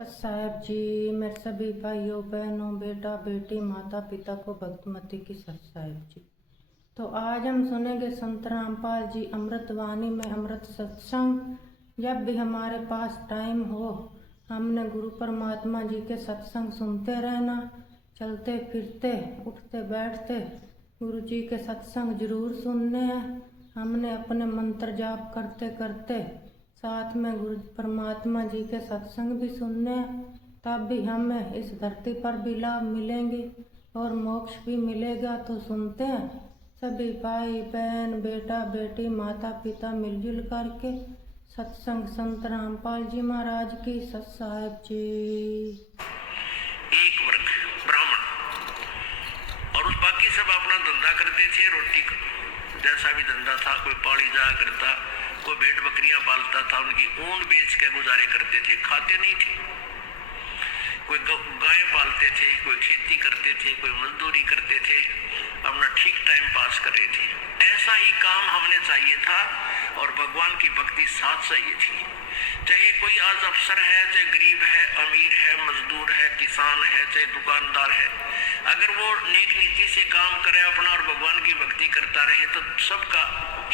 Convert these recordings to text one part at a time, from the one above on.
साहब जी, मेरे सभी भाइयों बहनों बेटा बेटी माता पिता को भक्तमती की सत साहेब जी। तो आज हम सुनेंगे संत रामपाल जी अमृतवाणी में अमृत सत्संग। जब भी हमारे पास टाइम हो हमने गुरु परमात्मा जी के सत्संग सुनते रहना। चलते फिरते उठते बैठते गुरु जी के सत्संग जरूर सुनने हैं। हमने अपने मंत्र जाप करते करते साथ में गुरु परमात्मा जी के सत्संग भी सुनने हैं। तब भी हमें इस धरती पर भी लाभ मिलेंगे और मोक्ष भी मिलेगा। तो सुनते हैं सभी भाई बहन बेटा बेटी माता पिता मिलजुल करके सत्संग संत रामपाल जी महाराज की सत साहेब जी। एक वर्ग ब्राह्मण और उस बाकी सब अपना धंधा करते थे, रोटी जैसा भी धंधा था। कोई पाली जाया करता, कोई भेड़ बकरियां पालता था, उनकी ऊन बेच के गुजारे करते थे, खाते नहीं थे। कोई गाय पालते थे, कोई खेती करते थे, कोई मजदूरी करते थे, अपना ठीक टाइम पास कर रहे थे। ऐसा ही काम हमने चाहिए था और भगवान की भक्ति साथ चाहिए थी। चाहे कोई आज अफसर है, चाहे गरीब है, अमीर है, मजदूर है, किसान है, चाहे दुकानदार है, अगर वो नेक नीति से काम करे अपना और भगवान की भक्ति करता रहे तो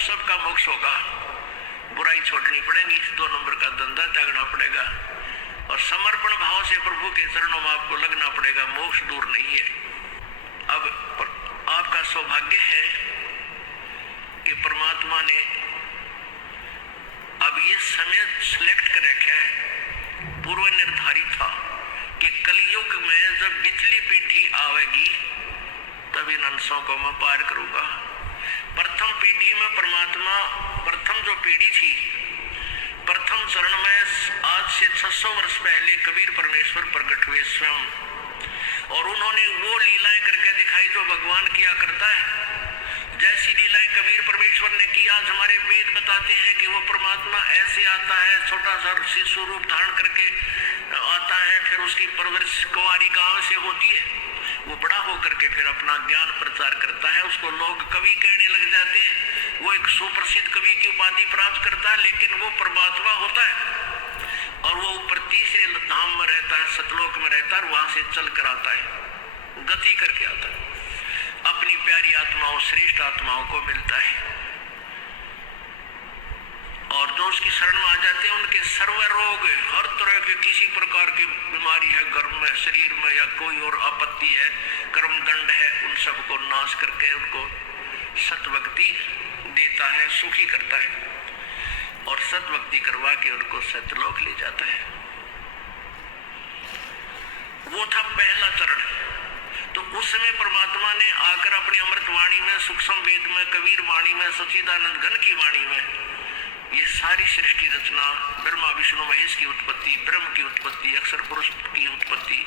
सबका मोक्ष होगा। बुराई छोड़नी पड़ेगी, 2 नंबर का धंधा त्यागना पड़ेगा और समर्पण भाव से प्रभु के चरणों में आपको लगना पड़ेगा। मोक्ष दूर नहीं है। अब आपका सौभाग्य है कि परमात्मा ने अब ये समय सिलेक्ट कर रखा है, पूर्व निर्धारित था कि कलयुग में जब बिजली पीढ़ी आवेगी तब इन अंशों को मैं पार करूंगा। प्रथम पीढ़ी में परमात्मा, प्रथम जो पीढ़ी थी, प्रथम चरण में आज से 600 वर्ष पहले कबीर परमेश्वर प्रकट हुए स्वयं, और उन्होंने वो लीलाएं करके दिखाई जो भगवान किया करता है। जैसी लीलाएं कबीर परमेश्वर ने की, आज हमारे वेद बताते हैं कि वो परमात्मा ऐसे आता है, छोटा सा शिशु रूप धारण करके आता है, फिर उसकी परवरिश कुंवारी गांव से होती है, वो बड़ा होकर के फिर अपना ज्ञान प्रचार करता है, उसको लोग कवि कहने लग जाते हैं, वो एक सुप्रसिद्ध कवि की उपाधि प्राप्त करता है, लेकिन वो परमात्मा होता है और वो ऊपर तीसरे धाम में रहता है, सतलोक में रहता है, और वहां से चल कर आता है, गति करके आता है, अपनी प्यारी आत्माओं श्रेष्ठ आत्माओं को मिलता है। और जो उसकी शरण में आ जाते हैं उनके सर्व रोग, हर तरह के किसी प्रकार की बीमारी है घर में, शरीर में, या कोई और आपत्ति है, कर्म दंड है, उन सब को नाश करके उनको सतभक्ति देता है, सुखी करता है और सतभक्ति करवा के उनको सतलोक ले जाता है। वो था पहला चरण। तो उस समय परमात्मा ने आकर अपनी अमृतवाणी में, सूक्ष्म वेद में, कबीर वाणी में, सच्चिदानंद घन की वाणी में ये सारी सृष्टि रचना, ब्रह्मा विष्णु महेश की उत्पत्ति, ब्रह्म की उत्पत्ति, अक्षर पुरुष की उत्पत्ति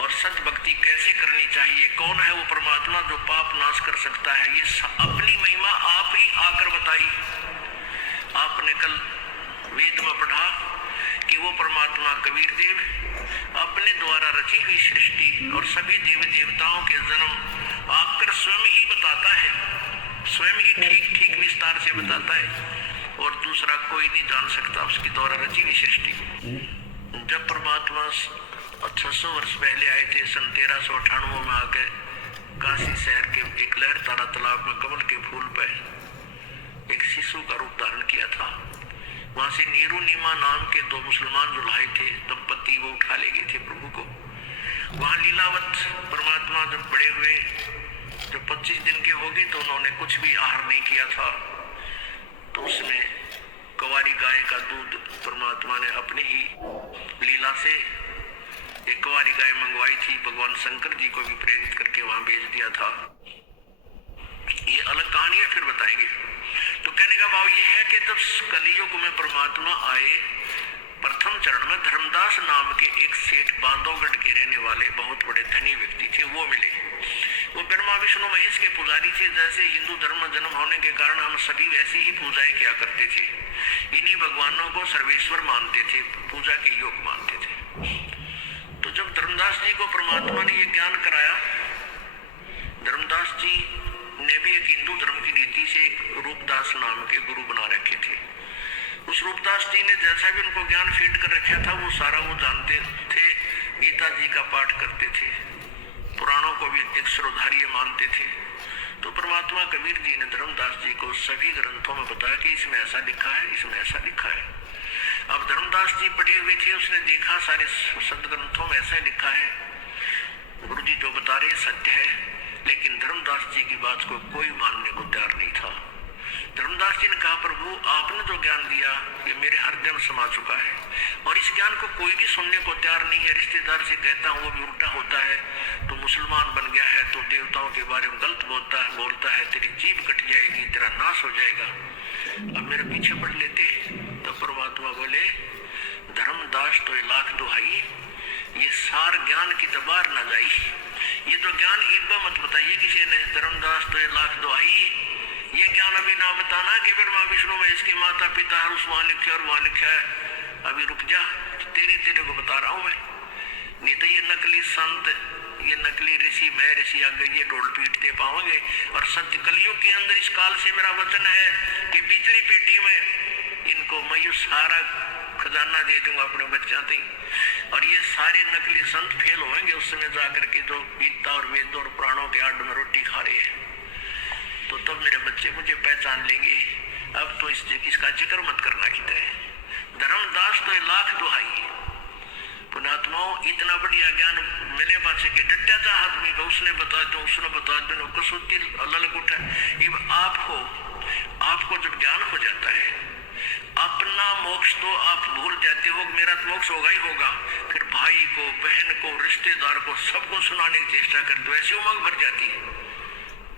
और सतभक्ति कैसे करनी चाहिए, कौन है वो परमात्मा जो पाप नाश कर सकता है, ये अपनी महिमा आप ही आकर बताई। आपने कल वेद में पढ़ा कि वो परमात्मा कबीर देव अपने द्वारा रची हुई सृष्टि और सभी देवी देवताओं के जन्म आकर स्वयं ही बताता है, स्वयं ही ठीक ठीक विस्तार से बताता है और दूसरा कोई नहीं जान सकता उसकी द्वारा रची हुई सृष्टि। जब परमात्मा 600 वर्ष पहले आए थे, सन 1398 में आके काशी शहर के एक लहर तारा तालाब में कमल के फूल पर एक शिशु का रूप धारण किया था। वहां से नीरू नीमा नाम के 2 मुसलमान जुल्हाए थे दंपति, वो उठा ले गए थे प्रभु को। वहां लीलावत परमात्मा जब बड़े हुए, जब 25 दिन के हो गए तो उन्होंने कुछ भी आहार नहीं किया था, तो उसमें कुंवारी गाय का दूध परमात्मा ने अपनी ही लीला से एक कुंवारी गाय मंगवाई थी, भगवान शंकर जी को भी प्रेरित करके वहां भेज दिया था। ये अलग कहानी है, फिर बताएंगे। तो कहने का भाव ये है कि जब कलियुग में परमात्मा आए, प्रथम चरण में धर्मदास नाम के एक सेठ बांधवगढ़ के रहने वाले बहुत बड़े धनी व्यक्ति थे, वो मिले। वो ब्रह्मा विष्णु महेश के पुजारी थे। जैसे हिंदू धर्म में जन्म होने के कारण हम सभी वैसी ही पूजाएं किया करते थे, इन्हीं भगवानों को सर्वेश्वर मानते थे, पूजा के योग मानते थे। तो जब धर्मदास जी को परमात्मा ने ये ज्ञान कराया, धर्मदास जी ने भी एक हिंदू धर्म की रीति से एक रूपदास नाम के गुरु बना रखे थे। उस रूपदास जी ने जैसा भी उनको ज्ञान फीड कर रखा था वो सारा वो जानते पढ़ते थे, गीता जी का पाठ करते थे, पुराणों को भी एक सर्वधार्य मानते थे। तो परमात्मा कबीर जी ने धर्मदास जी को सभी ग्रंथों में बताया कि इसमें ऐसा लिखा है, इसमें ऐसा लिखा है। अब धर्मदास जी पढ़े हुए थे, उसने देखा सारे संत ग्रंथों में ऐसा लिखा है, गुरु जी जो बता रहे सत्य है, लेकिन धर्मदास जी की बात को कोई मानने को तैयार नहीं था। धर्मदास जी ने कहा, प्रभु आपने जो ज्ञान दिया ये मेरे हृदय में समा चुका है और इस ज्ञान को कोई भी सुनने को तैयार नहीं है। रिश्तेदार से कहता हूँ वो भी उल्टा होता है, तो मुसलमान बन गया है, तो देवताओं के बारे में गलत बोलता है, तेरी जीभ कट जाएगी, तेरा नाश हो जाएगा, अब मेरे पीछे पड़ लेते। तो परमात्मा बोले, धर्मदास तो लाख दुहाई, ये सार ज्ञान की तबार न जाई। ये तो ज्ञान इब्बा मत बताइए किसी ने, धर्मदास तो लाख दुहाई, ये ज्ञान अभी ना बताना कि ब्रह्मा विष्णु में इसके माता पिता है, उस वहां लिखा है और वहां लिखा है, अभी रुक जा, तेरे को बता रहा हूं मैं। नहीं तो ये नकली संत, ये नकली ऋषि, मैं ऋषि आगे ये ढोल पीटते पाओगे। और सत्य कलियुग के अंदर इस काल से मेरा वचन है कि पिछली पीढ़ी में इनको मैं ये सारा खजाना दे दूंगा अपने बच्चा थी, और ये सारे नकली संत फेल होंगे उस समय जाकर के, जो गीता और वेद और पुराणों के आड़ में रोटी खा रहे हैं। तो तब मेरे बच्चे मुझे पहचान लेंगे। अब तो इसका जिक्र मत करना कहते हैं। धर्मदास तो लाख दुहाई, पुणात्माओं इतना बढ़िया ज्ञान मिले पासे के डट्टा था आदमी को, उसने बता दो कसौती अलग उठा। आपको जब ज्ञान हो जाता है, अपना मोक्ष तो आप भूल जाते हो, मेरा तो मोक्ष होगा ही होगा, फिर भाई को, बहन को, रिश्तेदार को, सबको सुनाने की चेष्टा करते हो, ऐसी उमंग भर जाती है,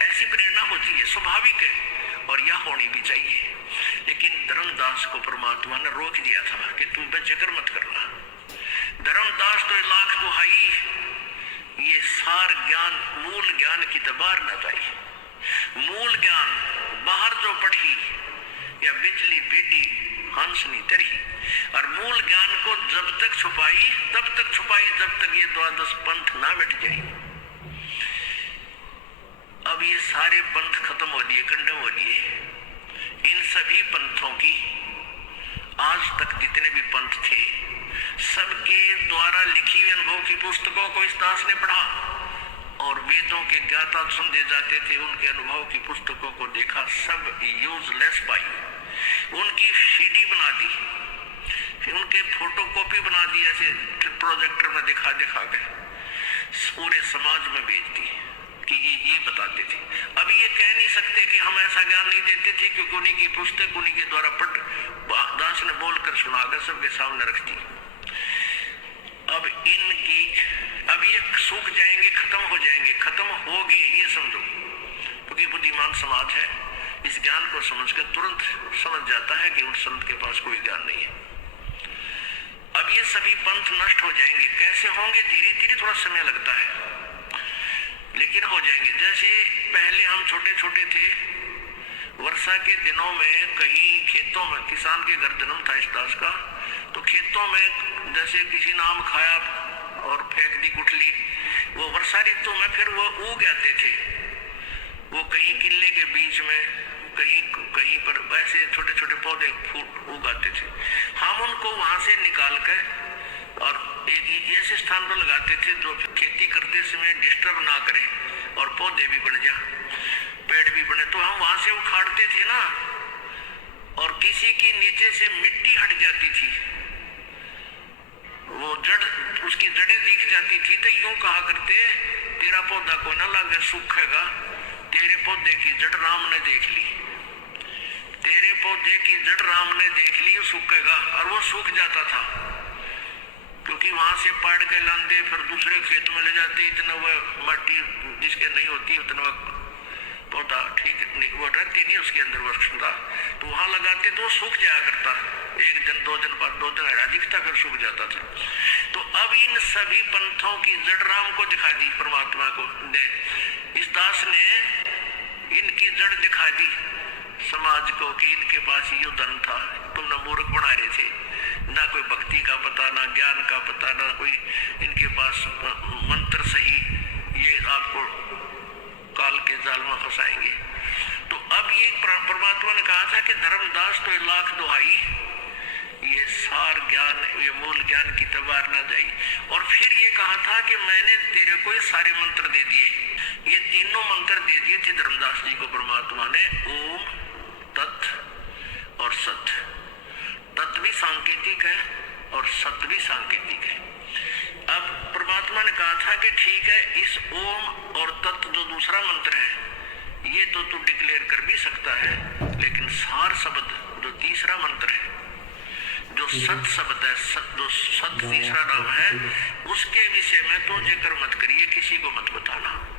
ऐसी प्रेरणा होती है, स्वाभाविक है और यह होनी भी चाहिए। लेकिन धर्मदास को परमात्मा ने रोक दिया था कि तुम बेजिक्र मत करना। धर्मदास तो लाख दुहाई, ये सार ज्ञान, मूल ज्ञान की तबार न जाई। मूल ज्ञान बाहर जो पढ़ी या बिजली बेटी हंसनी तरही, और मूल ज्ञान को जब तक छुपाई तब तक छुपाई जब तक ये द्वादश पंथ ना मिट जाए। अब ये सारे पंथ खत्म हो लिए, खंडन हो लिए। इन सभी पंथों की आज तक जितने भी पंथ थे, सबके द्वारा लिखी हुई अनुभव की पुस्तकों को इस दास ने पढ़ा, और वेदों के ज्ञाता समझे जाते थे, उनके अनुभव की पुस्तकों को देखा, सब यूजलेस पाई। उनकी सीडी बना दी, फिर उनके फोटोकॉपी बना दी, ऐसे प्रोजेक्टर में दिखा के पूरे समाज में भेज दी कि ये बताते थे। अब ये कह नहीं सकते कि हम ऐसा ज्ञान नहीं देते थे, क्योंकि उन्हीं की पुस्तक उन्हीं के द्वारा दास ने बोलकर सुनाकर सबके सामने रख दी। अब ये सूख जाएंगे, खत्म हो जाएंगे, खत्म होगी ये समझो, क्योंकि बुद्धिमान समाज है, इस ज्ञान को समझकर तुरंत समझ जाता है कि उस संत के पास कोई ज्ञान नहीं है। अब ये सभी पंथ नष्ट हो जाएंगे। कैसे होंगे? धीरे धीरे, थोड़ा समय लगता है, लेकिन हो जाएंगे। जैसे पहले हम छोटे छोटे थे, वर्षा के दिनों में कहीं खेतों में, किसान के घर जन्म था इस दास का, तो खेतों में जैसे किसी ने आम खाया और फेंक दी गुठली, वो वर्षा ऋतु में फिर वो उग आते थे, वो कहीं किले के बीच में, कहीं पर ऐसे छोटे छोटे पौधे फूल उगाते थे। हम उनको वहां से निकाल कर और एक ऐसे स्थान पर लगाते थे जो खेती करते समय डिस्टर्ब ना करें और पौधे भी बढ़ जाए, पेड़ भी बने। तो हम वहां से उखाड़ते थे ना, और किसी की नीचे से मिट्टी हट जाती थी, वो जड़, उसकी जड़ें दिख जाती थी, तो यूं कहा करते, तेरा पौधा को ना लगे सूखेगा, तेरे पौधे की जड़ राम ने देख ली, तेरे पौधे की जड़ राम ने देख ली, सूखेगा। और वो सूख जाता था, क्योंकि वहां से पाड़ के लांदे फिर दूसरे खेत में ले जाते, इतना वह मट्टी जिसके नहीं होती उतना पौधा ठीक नहीं, वो रहती नहीं उसके अंदर वृक्षता, तो वहां लगाते तो सूख जाया करता, एक दिन दो दिन बाद, 2 दिन अधिकता फिर सूख जाता था। तो अब इन सभी पंथों की जड़ राम को दिखा दी परमात्मा को ने, इस दास ने इनकी जड़ दिखा दी समाज को कि इनके पास ये धन था, तुमने मूर्ख बना रहे थे, ना कोई भक्ति का पता, ना ज्ञान का पता, ना कोई इनके पास मंत्र सही, ये आपको काल के जाल में फंसाएंगे। तो अब ये परमात्मा ने कहा था कि धर्मदास तो लाख दुहाई, ये सार ज्ञान, ये मूल ज्ञान की तबार ना जाए। और फिर ये कहा था कि मैंने तेरे को ये सारे मंत्र दे दिए, ये तीनों मंत्र दे दिए थे धर्मदास जी को परमात्मा ने, ओम, तत् और सत। तत् भी सांकेतिक है और सत भी सांकेतिक है। अब परमात्मा ने कहा था कि ठीक है, इस ओम और तत् जो दूसरा मंत्र है ये तो तू डिक्लेयर कर भी सकता है, लेकिन सार शब्द जो तीसरा मंत्र है, जो सत शब्द है, जो सत तीसरा नाम है, उसके विषय में तो जिक्र मत करिए, किसी को मत बताना।